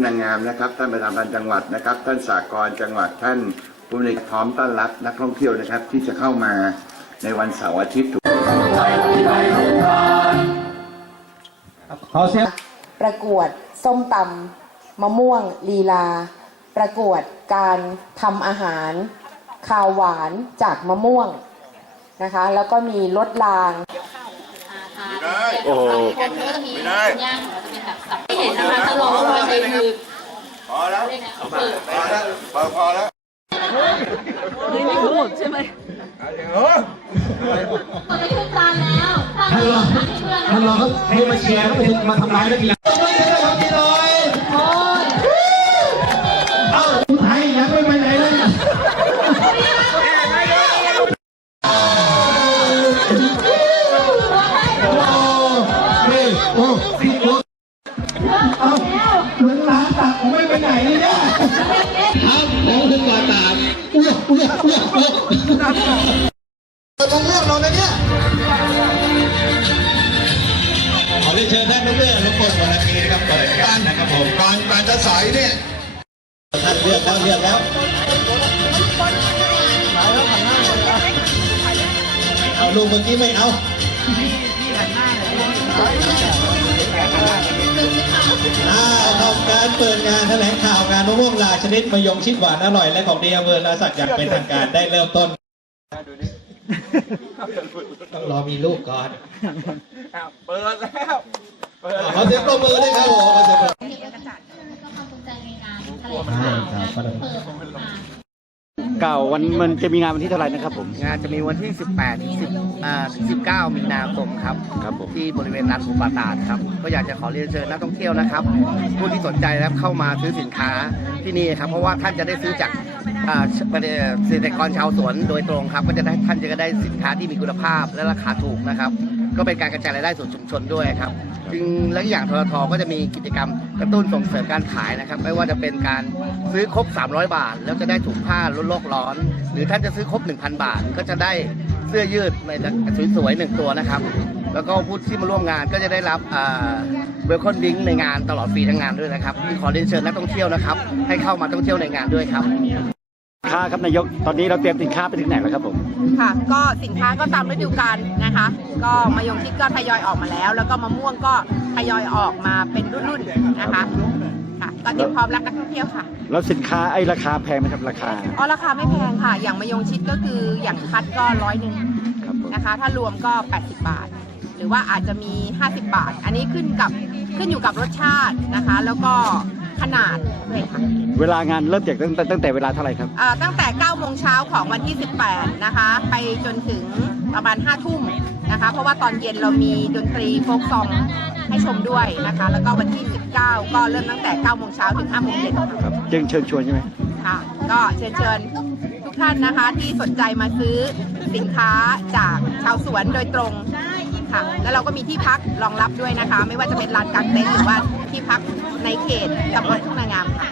นางงามนะครับท่านประธานจังหวัดนะครับ ท่านสากลจังหวัดท่านผู้ในวยพร้อมต้อนรับนักท่องเที่ยวนะครับ ที่จะเข้ามาในวันเสาร์อาทิตย์ขอเสียงประกวดส้มตำมะม่วงลีลา ประกวดการทำอาหารข้าวหวานจากมะม่วงนะคะ แล้วก็มีรถรางโอ้โหไม่ได้ย่างของเราจะเป็นแบบสับไม่เห็นนะคะจะลองว่าใช้มือพอแล้วเปิดพอแล้วพอพอแล้วไม่ทั้งหมดใช่ไหมเออไม่ขึ้นจานแล้วท่านรองท่านรองเขาให้มาเชียร์เขาไปมาทำร้ายนักกีฬาเอ้าผู้ไทยยังไม่ไปไหนเลยโอ้นี่โอ้พี่โอ้ เอ้าเหมือนร้าตักผมไม่ไปไหนเลยเนี่ยครับผมขึ้นก่อตามอุ้ยอุ้ยอุ้ยอุ้ยต้องเลือกเรานะเนี่ยขอเรียนเชิญท่านนักเรียนทุกคนวันนี้นะครับเปิดการนะครับผมการการจะสายเนี่ยท่านเลือกแล้วเลือกแล้วเอาลูกเมื่อกี้ไม่เอา อ่าทำการเปิดงานแถลงข่าวงานมะม่วงลาชนิดมะยงชิดหวานอร่อย และของดีอำเภอลาสักอย่างเป็นทางการได้เริ่มต้นต้องรอมีลูกก่อนเปิดแล้วขอเสียงปรบมือด้วยครับผมขอเสียงปรบมือก็ความภูมิใจในง เปิดอ่าเก่าวันมันจะมีงานวันที่เท่าไหร่นะครับผม งานจะมีวันที่ 18ถึง10อ่าถึง19 มีนาคมครับ ครับผม ที่บริเวณลานภูปาตาดครับ ก็อยากจะขอเรียนเชิญนักท่องเที่ยวนะครับ ผู้ที่สนใจนะครับเข้ามาซื้อสินค้าที่นี่ครับ เพราะว่าท่านจะได้ซื้อจากอ่าเกษตรกรชาวสวนโดยตรงครับ ก็จะได้ท่านจะได้สินค้าที่มีคุณภาพและราคาถูกนะครับ ก็เป็นการกระจายรายได้สู่ชุมชนด้วยครับจึงและอีกอย่างทรทก็จะมีกิจกรรมกระตุ้นส่งเสริมการขายนะครับ ไม่ว่าจะเป็นการซื้อครบ 300 บาท แล้วจะได้ถุงผ้าลดโลกร้อน หรือท่านจะซื้อครบ 1,000 บาท ก็จะได้เสื้อยืดในสวยๆหนึ่งตัวนะครับ แล้วก็ผู้ที่มาร่วมงานก็จะได้รับเบลคอนดิ้งในงานตลอดฟรีทั้งงานด้วยนะครับขอเรียนเชิญนักท่องเที่ยวนะครับ ให้เข้ามาท่องเที่ยวในงานด้วยครับ ค่าครับนายกตอนนี้เราเตรียมสินค้าไปถึงไหนแล้วครับผมค่ะ ก็สินค้าก็ตามฤดูกาลนะคะ ก็มายงชิดก็ทยอยออกมาแล้ว แล้วก็มะม่วงก็ทยอยออกมาเป็นรุ่นๆนะคะค่ะก็เตรียมพร้อมรับนักท่องเที่ยวค่ะ แล้วสินค้าไอ้ราคาแพงไหมครับราคาอ๋อราคาไม่แพงค่ะ อย่างมายงชิดก็คืออย่างคัดก็ร้อยหนึ่งครับผมนะคะ ถ้ารวมก็ 80 บาท หรือว่าอาจจะมี 50 บาท อันนี้ขึ้นกับขึ้นอยู่กับรสชาตินะคะ แล้วก็ ขนาดด้วยค่ะเวลางานเริ่มจากตั้งแต่ตั้งแต่เวลาเท่าไหร่ครับ อ่าตั้งแต่9โมงเช้าของวันที่ 18 นะคะ ไปจนถึงประมาณ5ทุ่มนะคะ เพราะว่าตอนเย็นเรามีดนตรีโฟกซองให้ชมด้วยนะคะ แล้วก็วันที่ 19 ก็เริ่มตั้งแต่9โมงเช้าถึง5โมงเย็นค่ะ ครับจึงเชิญชวนใช่ไหม ค่ะก็เชิญเชิญทุกท่านนะคะที่สนใจมาซื้อสินค้าจากชาวสวนโดยตรง ค่ะ แล้วเราก็มีที่พักรองรับด้วยนะคะ ไม่ว่าจะเป็นลานกางเต็นท์หรือว่าที่พักในเขตตำบลทุ่งนางามค่ะ